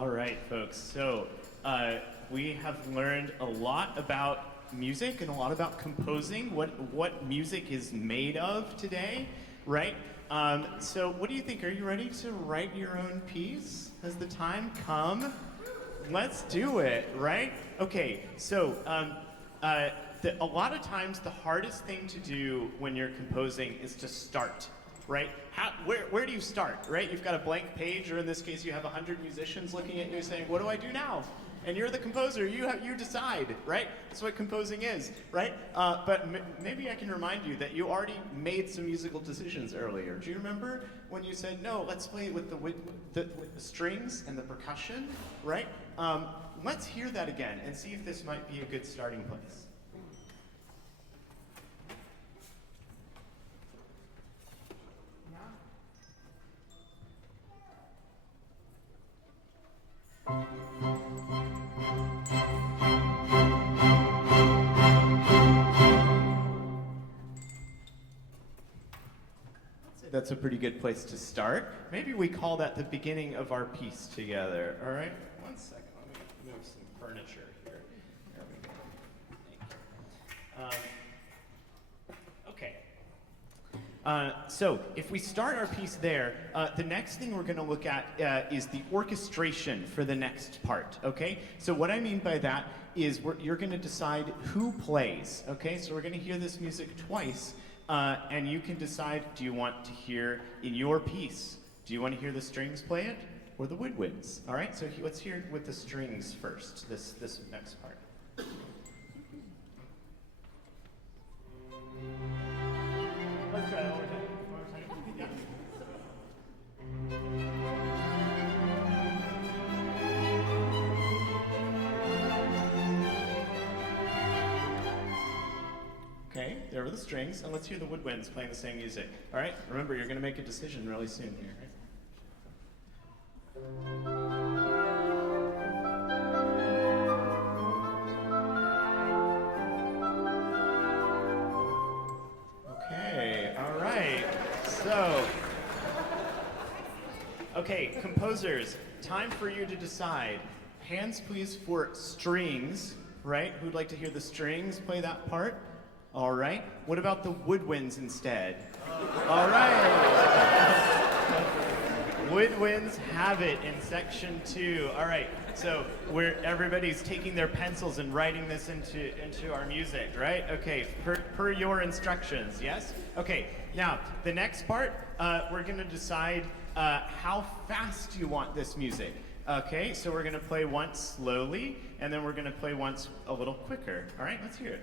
All right, folks. So we have learned a lot about music and a lot about composing, what music is made of today, right? So what do you think? Are you ready to write your own piece? Has the time come? Let's do it, right? Okay, so a lot of times the hardest thing to do when you're composing is to start, right? Where do you start, right? You've got a blank page, or in this case, you have 100 musicians looking at you saying, what do I do now? And you're the composer, you decide, right? That's what composing is, right? But maybe I can remind you that you already made some musical decisions earlier. Do you remember when you said, no, let's play it with the strings and the percussion, right? Let's hear that again and see if this might be a good starting place. That's a pretty good place to start. Maybe we call that the beginning of our piece together. All right? One second. Let me move some furniture here. There we go. Thank you. Okay. So if we start our piece there, the next thing we're going to look at is the orchestration for the next part, okay? So what I mean by that is you're going to decide who plays, okay? So we're going to hear this music twice, and you can decide, do you want to hear in your piece, do you want to hear the strings play it or the woodwinds? All right, so let's hear it with the strings first, this next part. Let's try it one more time. Yeah. Okay, there were the strings, and let's hear the woodwinds playing the same music. All right, remember, you're going to make a decision really soon here, right? Okay, all right. So, okay, composers, time for you to decide. Hands, please, for strings, right? Who'd like to hear the strings play that part? All right. What about the woodwinds instead? All right. Woodwinds have it in section 2. All right. So everybody's taking their pencils and writing this into our music, right? Okay. Per your instructions, yes? Okay. Now the next part, we're going to decide how fast you want this music. Okay. So we're going to play once slowly, and then we're going to play once a little quicker. All right. Let's hear it.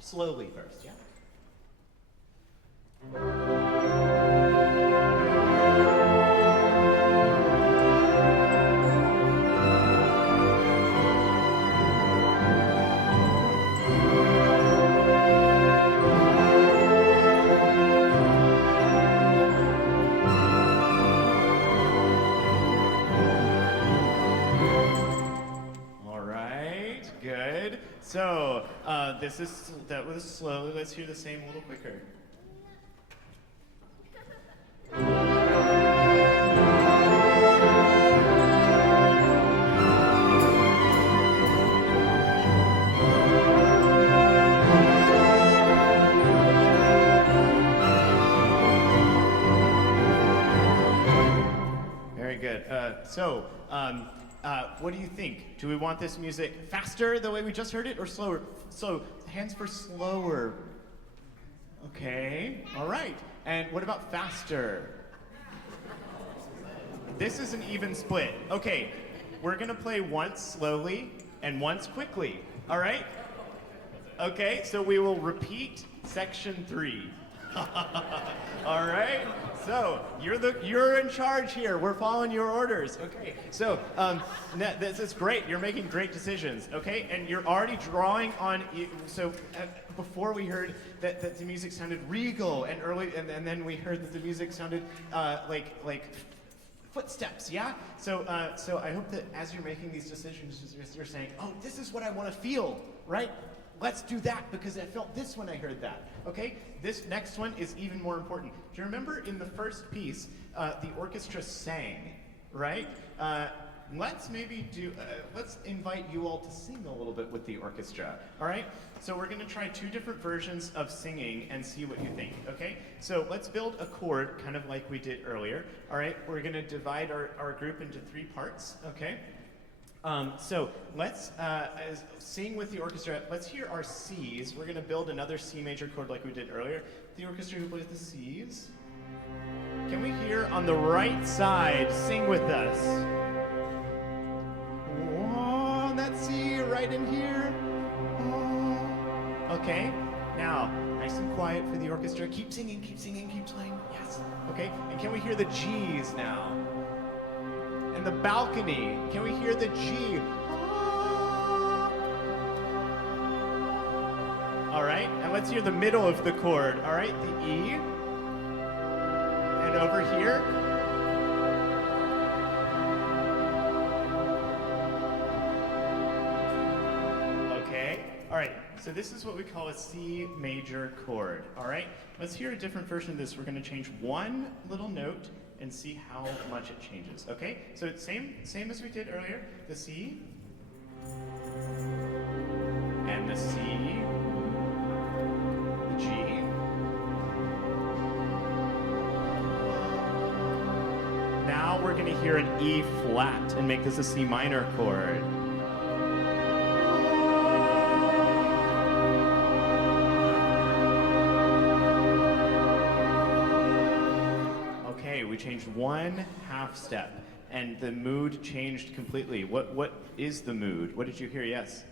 Slowly first, yeah? All right, good. So, that was slow. Let's hear the same a little quicker. Very good. What do you think? Do we want this music faster, the way we just heard it, or slower? So, hands for slower. Okay, all right. And what about faster? This is an even split. Okay, we're gonna play once slowly and once quickly, all right? Okay, so we will repeat section 3. All right. So you're in charge here. We're following your orders. Okay. So this is great. You're making great decisions. Okay, and you're already drawing on. So before we heard that the music sounded regal and early, and then we heard that the music sounded like footsteps. Yeah. So I hope that as you're making these decisions, you're saying, oh, this is what I want to feel. Right. let's do that because I felt this when I heard that. Okay, this next one is even more important. Do you remember in the first piece, the orchestra sang, right? Let's maybe do, let's invite you all to sing a little bit with the orchestra, all right? So we're gonna try 2 different versions of singing and see what you think, okay? So let's build a chord, kind of like we did earlier, all right? We're gonna divide our group into 3 parts, okay? So let's sing with the orchestra. Let's hear our C's. We're gonna build another C major chord like we did earlier. The orchestra who plays the C's. Can we hear on the right side, sing with us? Oh, that C right in here. Oh. Okay, now, nice and quiet for the orchestra. Keep singing, keep playing. Yes, okay. And can we hear the G's now? And the balcony, can we hear the G? All right, and let's hear the middle of the chord. All right, the E. And over here. Okay, all right, so this is what we call a C major chord, all right? Let's hear a different version of this. We're gonna change one little note and see how much it changes, okay? So it's same as we did earlier, the C, and the C, the G, now we're gonna hear an E flat and make this a C minor chord. We changed 1/2 step, and the mood changed completely. What is the mood? What did you hear? Yes.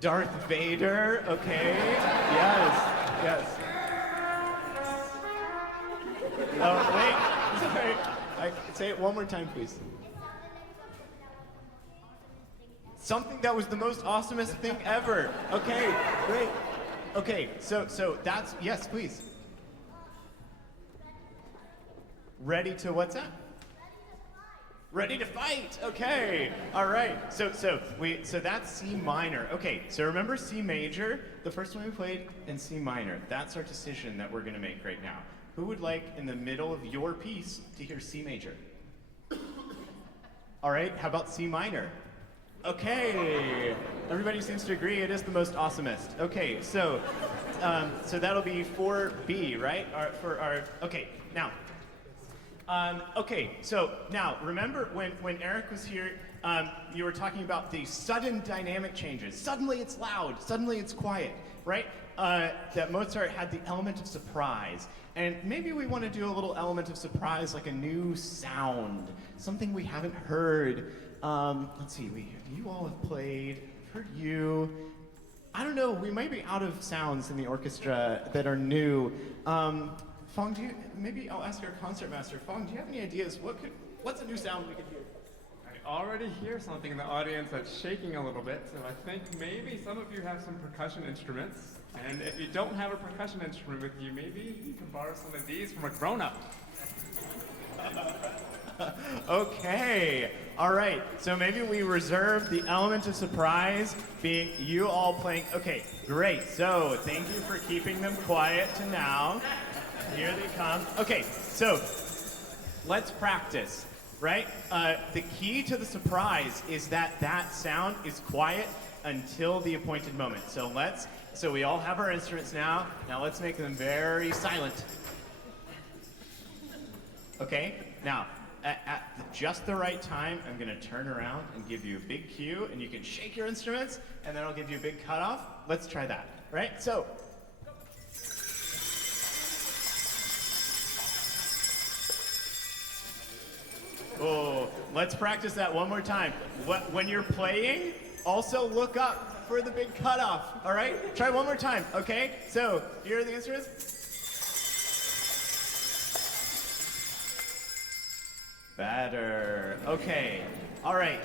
Darth Vader. Okay. Yes. Oh wait. Sorry. Say it one more time, please. Something that was the most awesomest thing ever. Okay. Great. Okay. So that's yes, please. Ready to what's that? Ready to fight. Okay. All right. So that's C minor. Okay. So remember C major, the first one we played, and C minor. That's our decision that we're gonna make right now. Who would like in the middle of your piece to hear C major? All right. How about C minor? Okay. Everybody seems to agree it is the most awesomest. Okay. So that'll be 4B, right? Okay. Now. Okay, so now remember when Eric was here, you were talking about the sudden dynamic changes. Suddenly it's loud, suddenly it's quiet, right? That Mozart had the element of surprise. And maybe we want to do a little element of surprise, like a new sound, something we haven't heard. Let's see, you all have played, I've heard you. I don't know, we might be out of sounds in the orchestra that are new. Fong, maybe I'll ask our concertmaster. Fong, do you have any ideas? What's a new sound we could hear? I already hear something in the audience that's shaking a little bit, so I think maybe some of you have some percussion instruments. And if you don't have a percussion instrument with you, maybe you can borrow some of these from a grown-up. Okay, all right. So maybe we reserve the element of surprise being you all playing. Okay, great. So thank you for keeping them quiet to now. Here they come. Okay, so let's practice, right? The key to the surprise is that sound is quiet until the appointed moment. So we all have our instruments now. Now let's make them very silent. Okay, now at just the right time, I'm gonna turn around and give you a big cue, and you can shake your instruments, and then I'll give you a big cutoff. Let's try that, right? So. Oh, let's practice that one more time. When you're playing, also look up for the big cutoff, all right? Try one more time, okay? So, here are the instruments. Better, okay, all right.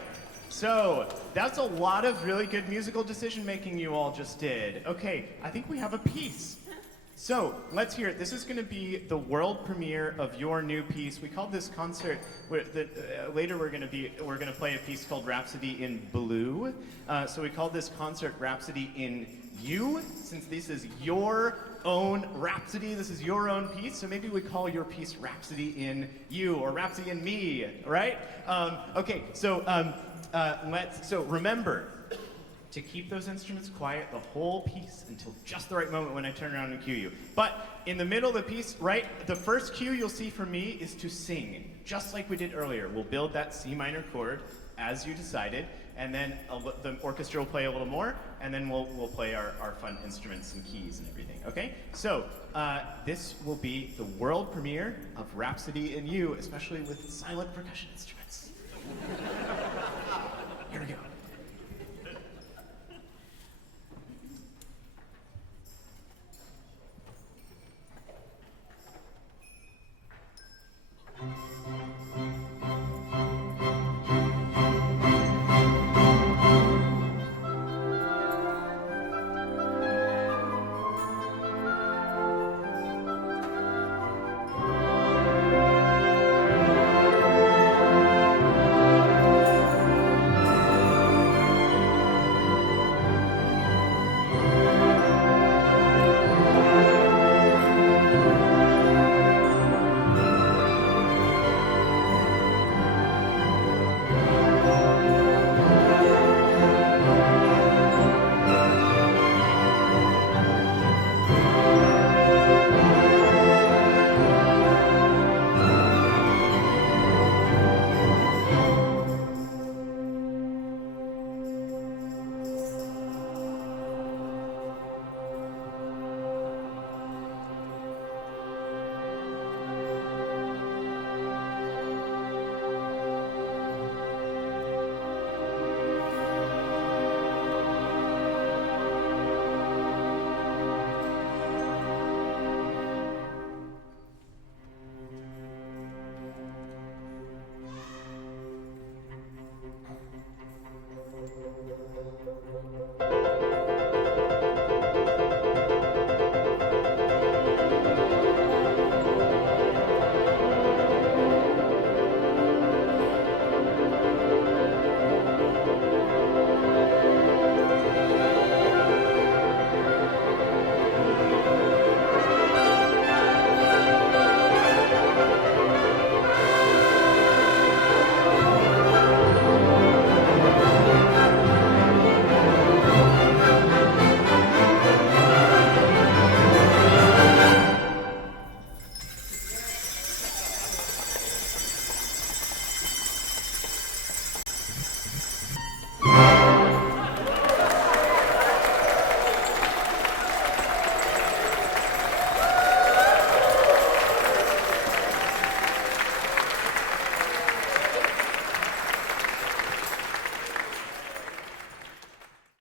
So, that's a lot of really good musical decision making you all just did. Okay, I think we have a piece. So let's hear it. This is going to be the world premiere of your new piece. We called this concert. Later we're going to play a piece called Rhapsody in Blue. So we called this concert Rhapsody in You, since this is your own Rhapsody. This is your own piece. So maybe we call your piece Rhapsody in You or Rhapsody in Me, right? Okay. So so remember to keep those instruments quiet the whole piece until just the right moment when I turn around and cue you. But in the middle of the piece, right, the first cue you'll see from me is to sing, just like we did earlier. We'll build that C minor chord as you decided, and then the orchestra will play a little more, and then we'll play our fun instruments and keys and everything, okay? So this will be the world premiere of Rhapsody in You, especially with silent percussion instruments.